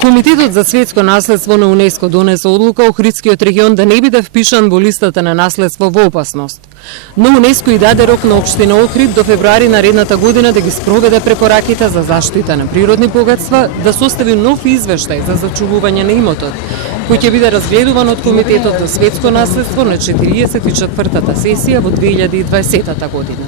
Комитетот за светско наследство на УНЕСКО донесе одлука Охридскиот регион да не биде впишан во листата на наследство во опасност. Но УНЕСКО и даде рок на општина Охрид до февруари наредната година да ги спроведе препораките за заштита на природни богатства, да состави нов извештај за зачувување на имотот, кој ќе биде разгледуван од Комитетот за светско наследство на 44-та сесија во 2020 година.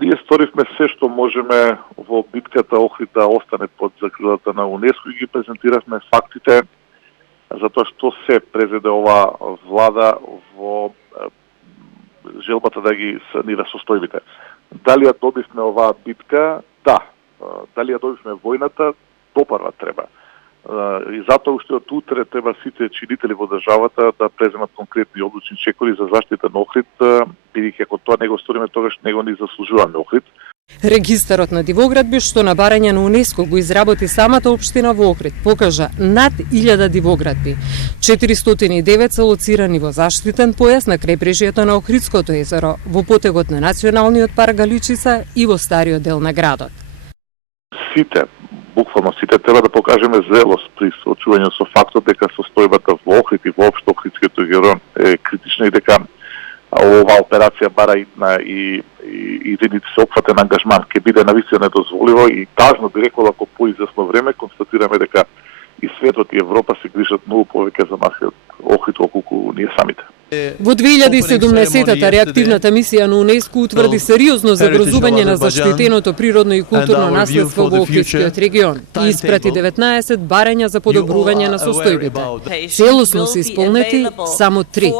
Ние сторивме се што можеме во битката Охрид да остане под закрилата на УНЕСКО и ги презентиравме фактите затоа што се презеде оваа влада во желбата да ги санира состојбите. Дали ја добивме оваа битка? Да. Дали ја добивме војната? Допарва треба. И затоа уште од утре треба сите чинители во државата да преземат конкретни одлучни чекори за заштита на Охрид, бидејќи ако тоа не го сториме, тогаш него ни заслужуваме Охрид. Регистарот на дивоградби, што на барање на УНЕСКО го изработи самата општина во Охрид, покажа над 1000 дивоградби. 409 се лоцирани во заштитен појас на крајбрежјето на Охридското езеро, во потегот на Националниот парк Галичица и во стариот дел на градот. Буквално сите треба да покажеме зрелост при соочување со фактот дека состојбата во Охрид и воопшто Охридскиот регион е критична и дека оваа операција бара и единици се опфатен ангажман ќе биде навистина недозволиво и тажно би рекол ако по известно време констатираме дека и светот и Европа се грижат многу повеќе за нашиот Охрид отколку ние самите. Во 2017-та реактивната мисија на УНЕСКО утврди сериозно загрозување на заштитеното природно и културно наследство во Охридскиот регион и испрати 19 барања за подобрување на состојбите. Целосно се исполнети само 3.